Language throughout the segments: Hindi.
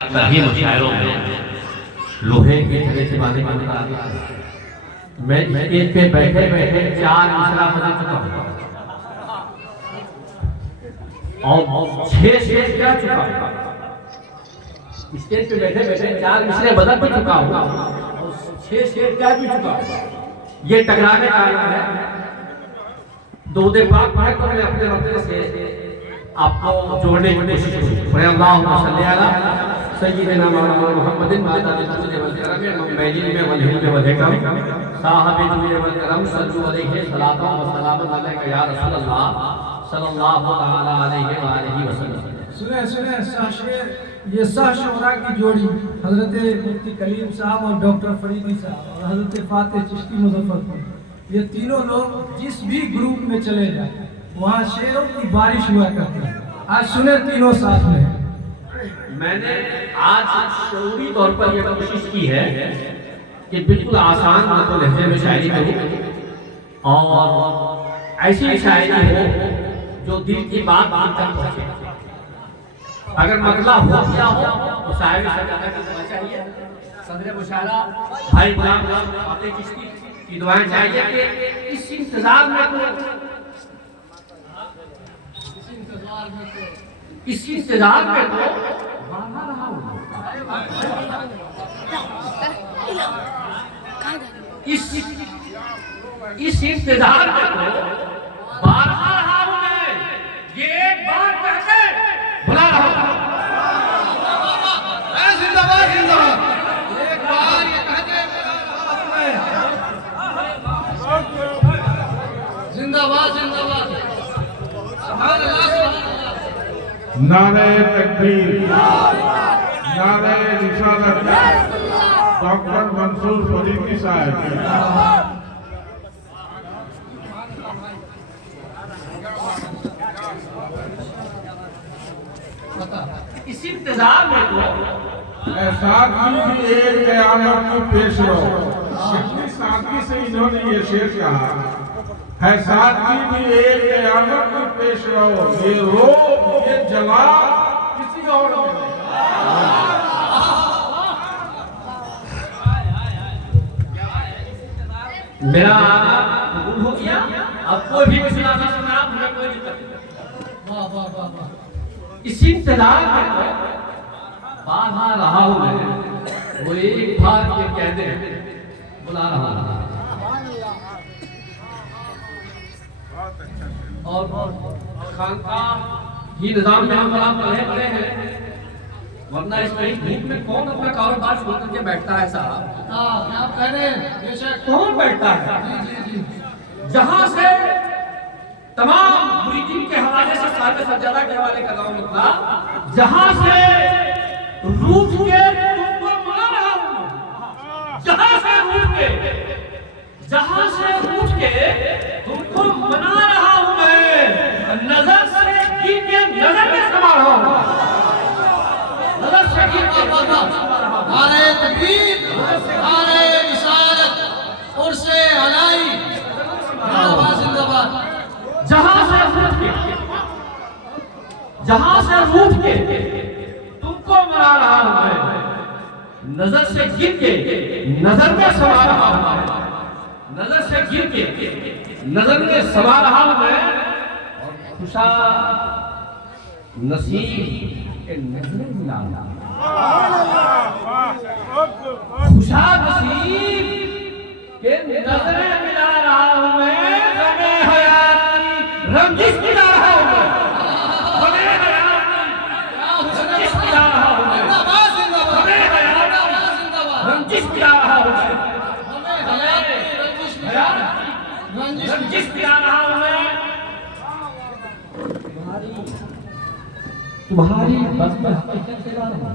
सभी मुशायरों में लोहे के छड़े से बातें करता मैं स्टेज पे बैठे बैठे 4 मिसरा बजा चुका हूँ और 6 स्टेज जा चुका हूँ। स्टेज पे बैठे बैठे 4 मिसरे बदल भी चुका हूँ और 6 स्टेज जा भी चुका हूँ। ये टकराने का कारण है। दो दे पाक पढ़ कर मैं अपने वक्त से आपको जोड़ने की कोशिश करूँ। बड़े अल्लाह सल्ली अला सय्यिदना मुहम्मदिन माता बिल वल करम मैजिद में वल हिल्म वल हिकम साहब जुल वल करम सल्लु अलैहि सलातो व सलाम अलैका या रसूल अल्लाह सल्लल्लाहु तआला अलैहि व आलिहि वसल्लम। सुने सुने शाशिर ये शाहशोरा की जोड़ी हजरत मुफ्ती कलीम साहब और डॉक्टर फरीदी साहब और हजरत फातिह चिश्ती मुजफ्फरपुर ये तीनों लोग जिस भी ग्रुप में चले जाए वहाँ शेरों की बारिश हुआ करती है। आज सुने तीनों साथ में। मैंने आज शऊरी तौर पर यह कोशिश की है कि बिल्कुल आसान लहजे में शायरी करूं और ऐसी शायरी हो जो दिल की बात तक पहुंचे। अगर मतला हो गया हो तो शायरी करना चाहिए। सदर मुशायरा भाई गुलाम फातिह चिश्ती की दुआएं चाहिए कि इस इंतजार में इस इंतजार में तो बाधा रहा हूं। इस इंतजार में तो बाधा रहा हूं मैं। ये एक बार कहते बुला रहा हूं। जिंदाबाद जिंदाबाद एक बार ये कहते जिंदाबाद जिंदाबाद सुभान अल्लाह सुभान अल्लाह। नारे तकबीर, नारे रिसालत, डॉक्टर मंसूर फरीदी साहब। इस इंतजार में तो सादगी भी एक कयामत की पेश रो। कितनी सादगी से इन्होंने ये शेर कहा है। सादगी भी एक कयामत की पेश रो। ये रो ये जला किसी और में नहीं। मेरा कबूल हो गया। अब कोई भी सुना मुझे कोई दिक्कत नहीं। वाह वाह वाह वाह। इस इंतजार में बाधा रहा हूं मैं। वो एक बार ये कह दे बुला रहा हूं। और खानकाह ही निजाम में हम बड़ा पढ़े हैं, वरना इस धूप में कौन अपना कारोबार छोड़ करके बैठता है साहब? क्या कह रहे हैं बेशक कौन बैठता है? जी जी जी। जहां से तमाम मुरीदीन के हवाले से साहिब सज्जादा के हवाले कर रहा हूं मतलब जहां से रूठ के तुमको मार रहा हूं। जहां से रूठ के तुमको मना रहा हूं मैं। नजर से गिर के नजर में समा रहा हूं। नजर से गिर के नारे तकबीर नारे रिसालत उर्से अलाई जिंदाबाद जिंदाबाद। जहां से रूठ के तुमको मना रहा हूं मैं। नजर से गिर के नजर में समा रहा हूं मैं। नजर से गिर के नजर में समा रहा हूं मैं। और खुशा नसीब के नजरें मिला रहा हूं। खुशा नसीब के नजरें मिला रहा हूं मैं। गमे हयात की रंजिश मिला रहा हूं मैं। गमे हयात की रंजिश मिला रहा हूं मैं। जिंदाबाद जिंदाबाद गमे हयात की जिंदाबाद। रंजिश मिला रहा हूं मैं। हमें हयात की रंजिश रंजिश रंजिश मिला रहा हूं मैं। तुम्हारी बस में हकीकत से ला रहा हूं।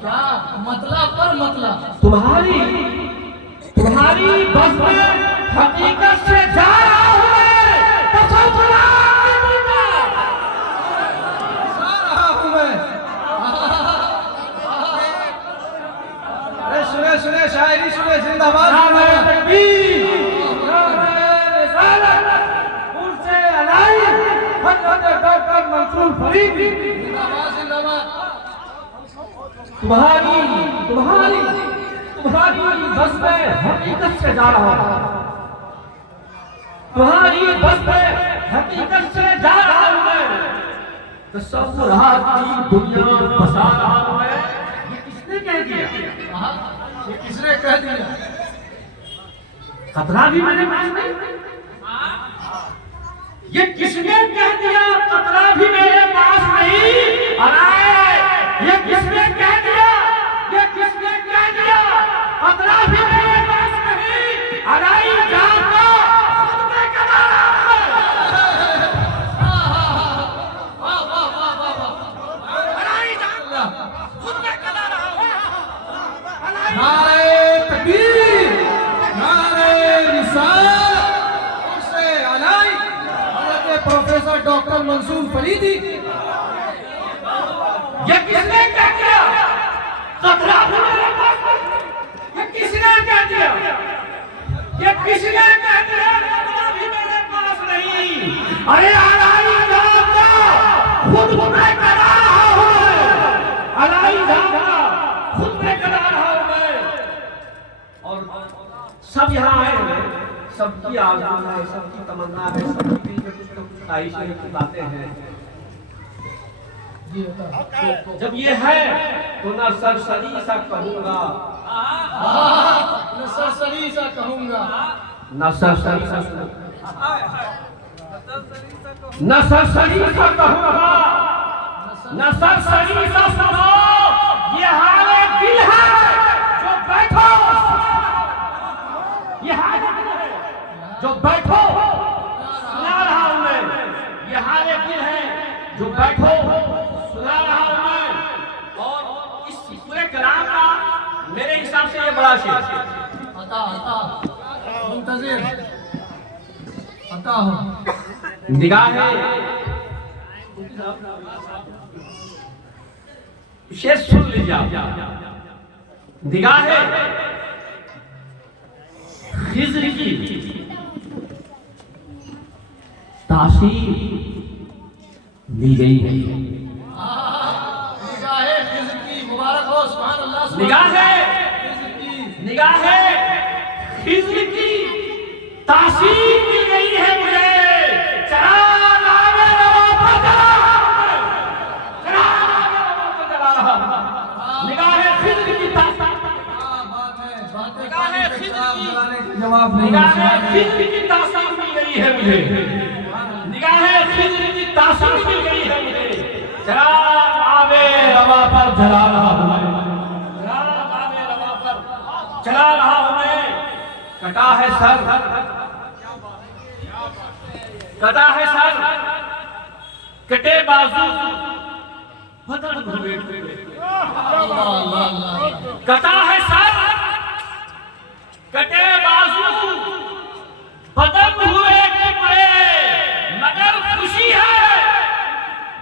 क्या मतलब पर मतलब तुम्हारी बस में हकीकत से जा रहा हूं मैं। तसव्वुरात की दुनिया जा रहा हूं मैं। अरे सुने सुने शायरी सुने जिंदाबाद नारे तकबीर, नारे रिसालत, उर्से अलाई, हज़रत डॉक्टर मंसूर फरीदी। जिंदाबाद जिंदाबाद। तुम्हारी तुम्हारी तुम्हारी बस में हकीकत से जा रहा हूं, तुम्हारी बस में हकीकत से जा रहा हूं मैं, तसव्वुरात की दुनिया बसा रहा हूं मैं। ये किसने कह दिया? ये किसने कह दिया? खतरा भी मेरे पास नहीं। ये किसने कह दिया खतरा भी मेरे पास नहीं? अरे ये किसने कह दिया? ये किसने कह दिया खतरा भी मेरे पास नहीं? अरे जान को खुद में कमा रहा हूं। अरे जान को खुद में कमा रहा हूं। नारे तकबीर, नारे रिसालत, उससे अलाई हज़रत प्रोफेसर डॉक्टर मंसूर फरीदी। ये किसने कह दिया खतरा भी मेरे पास नहीं? ये किसने कह दिया? ये किसने कह दिया खतरा भी मेरे पास नहीं? अरे अलाई जागा खुद में करा रहा हूं मैं। अलाई जागा खुद में करा रहा हूं मैं। और सब यहाँ आए हैं, सबकी आरज़ू है, सबकी तमन्ना है, सबकी दिल में कुछ न कुछ ख्वाहिशें, कुछ बातें हैं। तो जब ये है तो ना सरसरी सा कहूंगा, न सरसरी सा कहूंगा, ना सरसरी सा न सरसरी सा कहूंगा, न सरसरी सा सुनो। ये हारे दिल है जो बैठो, ये हारे दिल है जो बैठो सुना रहा हूं मैं। ये हारे दिल है जो बैठो सुना रहा हूं मैं। और इस पूरे कलाम का मेरे हिसाब से ये बड़ा शेर अता अता मुंतजिर अता हो। निगाहें शेर सुन लीजिए आप। निगाहें खिज़्र की तासीर ली गई है। निगाहे खिज़्र की मुबारक हो, सुभान अल्लाह। निगाहें खिज़्र की तासीर दी गई है मुझे। चराग आगे रवा पर जला रहा हूं। निगाहें खिज़्र की तासीर, निगाहें खिज़्र की जवाब नहीं। निगाहें खिज़्र की तासीर मिल गई है मुझे। निगाहें खिज़्र की तासीर मिल गई है मुझे। चराग आगे रवा पर जला रहा हूं मैं। चराग आगे रवा पर चला रहा हूं मैं। कटा है सर, कटा है सर, कटे बाजू बदन हुए। कटा है सर, कटे बाजू बदन हुए टुकड़े, मगर खुशी है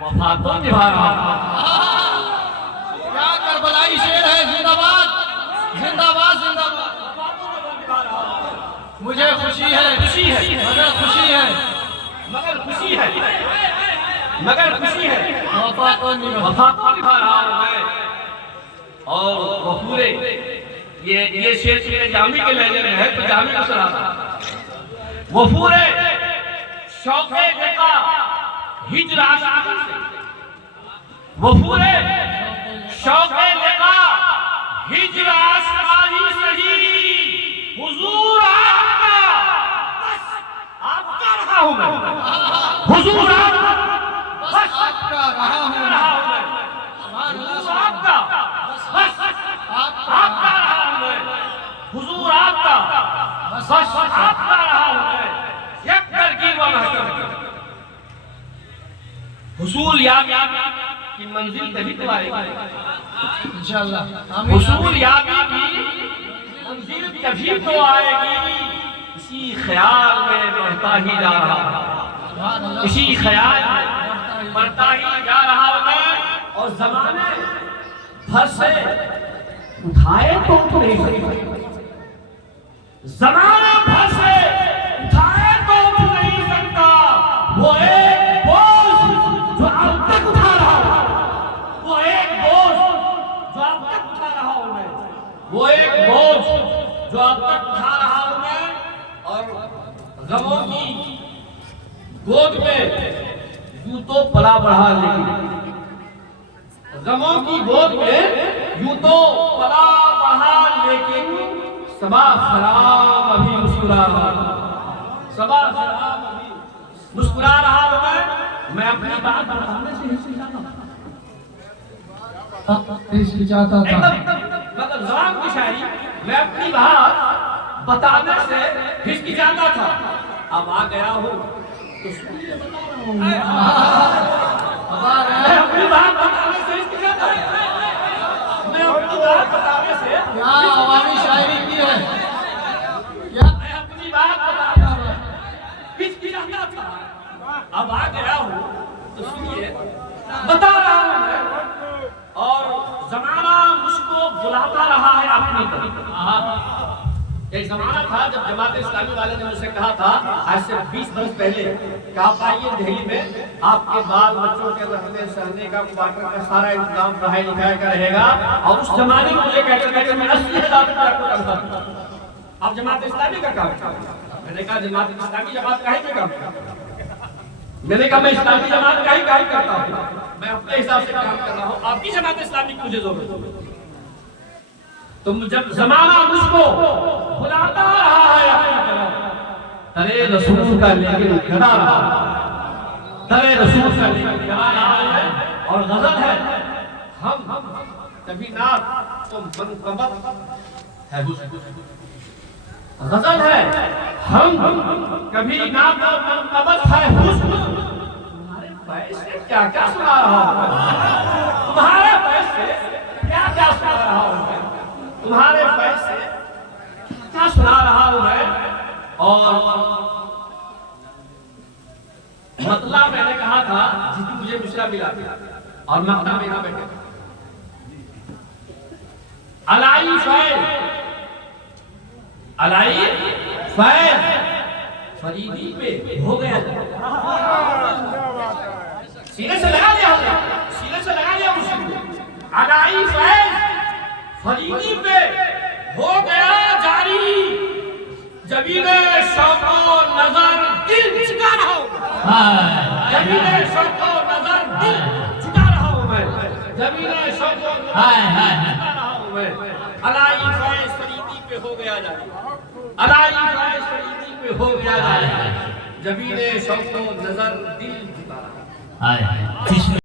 वफा तो निभा रहा हूं। क्या करबलाई शेर है। जिंदाबाद जिंदाबाद जिंदाबाद। मुझे खुशी है, खुशी है मगर खुशी है, मगर खुशी है, मगर खुशी है वफा को निभा। वफा को निभा रहा हूं मैं। और वो पूरे ये शेर मेरे जामी के लहजे में है तो जामी का सुनाता। वो पूरे शौक़े लिक़ा हिज्र आशिकी से, वो पूरे शौक़े लिक़ा हिज्र आशिकी से ही हुजूर आपका रहा हूं मैं। हुजूर आपका बस आपका रहा हूं रहा हूं मैं। हुजूर आपका बस आपका रहा हूं मैं। हुजूर आपका बस आपका रहा हूं मैं। एक तरकीब व महकम हुसूल याबी की मंजिल तभी तो आएगी। इंशाअल्लाह। हुसूल याबी की मंजिल तभी तो आएगी। इसी ख्याल में बढ़ता ही जा रहा हूं, इसी ख्याल में बढ़ता ही जा रहा हूं मैं। और जमाने भर से उठाए तो नहीं सकते, जमाना भर से उठाए तो नहीं सकता। वो एक बोझ जो अब तक उठा रहा हूं, वो एक बोझ जो अब तक जो अब तक उठा रहा हूं मैं, और गमों की गोद में यूं तो पला बढ़ा, लेकिन गमों की गोद में यूं तो पला बढ़ा, लेकिन सबा खराब अभी मुस्कुरा रहा हूं, सबा खराब अभी मुस्कुरा रहा हूं मैं अपनी बात बताने से हिचकिचाता था। मतलब जबान की शायरी, मैं अपनी बात बताने से हिचकिचाता था, अब आ गया हूँ तो सुनिए बता रहा हूँ। मैं अपनी बात बताने से हिचकिचाता था, मैं अपनी बात बताने से क्या अवामी शायरी की है, क्या मैं अपनी बात बताने से हिचकिचाता था, अब आ गया हूँ तो सुनिए बता रहा हूँ मैं। और जमाना मुझको बुलाता रहा है अपनी तरफ। एक जमाना था जब जमात इस्लामी वाले ने मुझसे कहा था, आज से 20 वर्ष पहले, कि आप आइए दिल्ली में, आपके बाल बच्चों के रहने सहने का, क्वार्टर का सारा इंतजाम पढ़ाई लिखाई का रहेगा। और उस जमाने में मुझे कहते मैं 80,000 रुपया आपको तनख्वाह दूंगा। अब जमात इस्लामी का काम, मैंने कहा जमात इस्लामी जमात का ही क्या काम, मैंने कहा मैं इस्लामी जमात का ही करता हूँ, मैं अपने हिसाब से काम कर रहा हूँ, आपकी जमात इस्लामी की मुझे जरूरत है। तुम जब जमाना मुझको बुलाता रहा है अपनी तरफ, तरे रसूल का लेकिन खड़ा रहा, तरे रसूल का लेकिन खड़ा रहा है। और गजल है, हम कभी ना तो मनकबत है गजल है, हम कभी ना तो मनकबत है हुस्न। तुम्हारे पैसे क्या क्या सुना रहा हूँ, तुम्हारे पैसे क्या क्या सुना रहा हूँ मैं, तुम्हारे पैसे क्या सुना रहा हूँ मैं। और मतलब मैंने कहा था जिस दिन मुझे मिश्रा मिला और मक्ता में ना बैठे, अलाई फैज फरीदी पे हो गया, सीने से लगा लिया, सीने से लगा लिया मुझे। अलाई फैज फरीदी पे हो गया जारी, जबीने शौको नजर दिल झुका रहा हूँ, जबीने शौको नजर दिल झुका रहा हूँ मैं, जबीने शौको झुका रहा हूँ मैं। अलाई फैज फरीदी पे हो गया जारी, अलाई फैज फरीदी पे हो गया जारी, जबीने शौको नजर दिल झुका रहा हूँ।